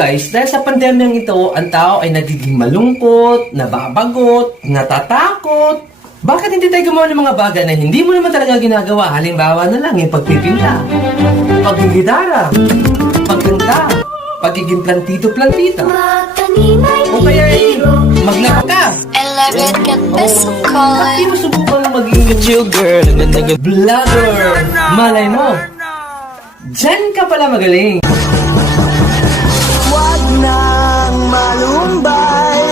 guys, dahil sa pandemyang ito, ang tao ay nagiging malungkot, nababagot, natatakot. Bakit hindi tayo gumawa ng mga bagay na hindi mo naman talaga ginagawa? Halimbawa na lang yung pagpipinta, paggigitara, pagkanta, pagiging plantito-plantita. O kaya maglaba ka. Hindi mo subukan maging vlogger. Malay mo, diyan ka pala magaling. Huwag nang malumbay.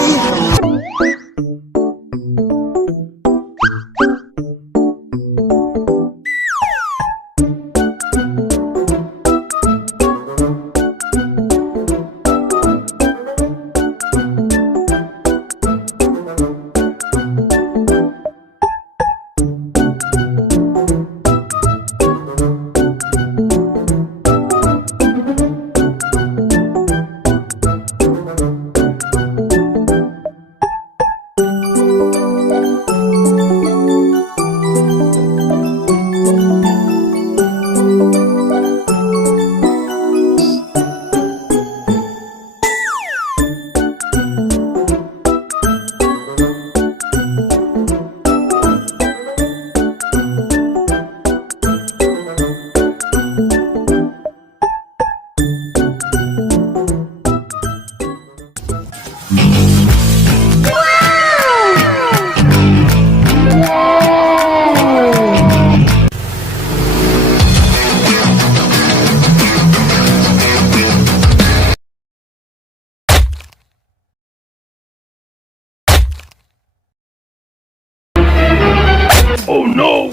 Oh no!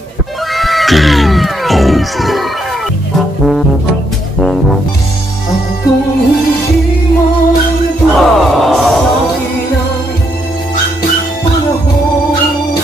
Game over. Kung hindi mo sa'kin ang panahon.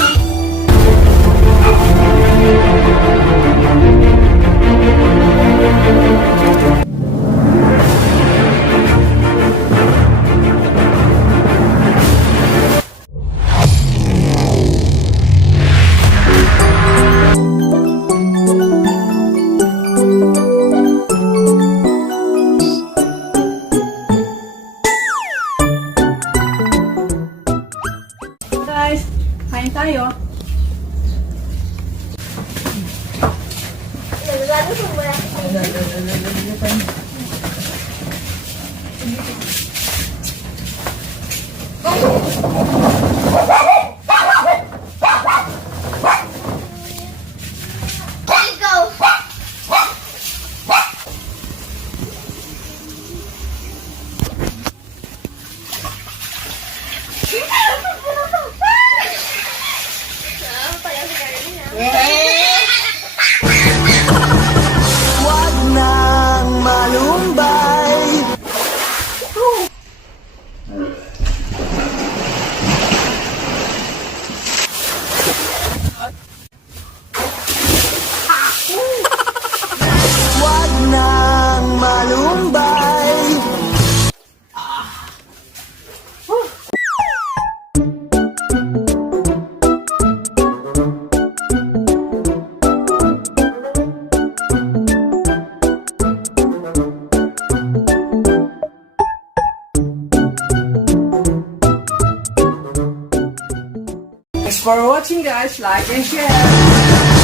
Guys, kain tayo. Huwag nang malumbay. Huwag nang malumbay. Thanks for watching guys, like and share.